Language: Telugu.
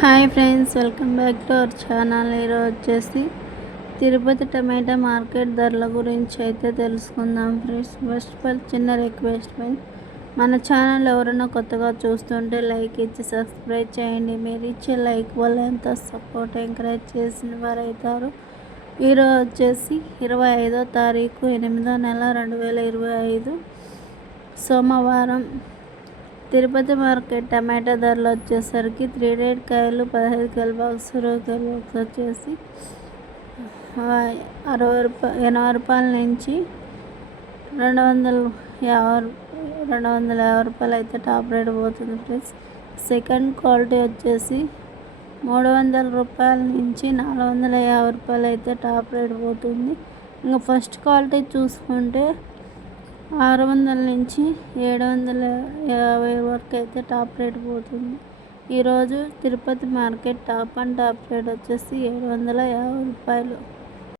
Hi friends welcome back to our channel. ఈరోజు వచ్చేసి తిరుపతి టమాటా మార్కెట్ ధరల గురించి అయితే తెలుసుకుందాం ఫ్రెండ్స్. ఫస్ట్ ఆఫ్ ఆల్ చిన్న రిక్వెస్ట్ ఫ్రెండ్స్ మన ఛానల్ ఎవరైనా కొత్తగా చూస్తుంటే లైక్ ఇచ్చి సబ్స్క్రైబ్ చేయండి. మీరు ఇచ్చే లైక్ వల్ల ఎంత సపోర్ట్ ఎంకరేజ్ చేసిన వారు అవుతారు. ఈరోజు వచ్చేసి ఇరవై ఐదో తారీఖు ఎనిమిదో నెల రెండు వేల ఇరవై ఐదు సోమవారం. తిరుపతి మార్కెట్ టమాటా ధరలు వచ్చేసరికి త్రీ రేట్ కాయలు పదహైదు కాయలు బాక్స్ ఇరవై కాయలు బాక్స్ వచ్చేసి అరవై రూపాయలు ఎనభై రూపాయల నుంచి రెండు వందల యాభై రెండు వందల యాభై రూపాయలు అయితే టాప్ రేట్ పోతుంది ఫ్రెండ్స్ సెకండ్ క్వాలిటీ వచ్చేసి మూడు వందల రూపాయల నుంచి నాలుగు వందల యాభై రూపాయలు అయితే టాప్ రేట్ పోతుంది. ఇంకా ఫస్ట్ క్వాలిటీ చూసుకుంటే ఆరు వందల నుంచి ఏడు వందల యాభై వరకు అయితే టాప్ రేట్ పోతుంది. ఈరోజు Tirupati market top and top rate వచ్చేసి ఏడు వందల యాభై రూపాయలు.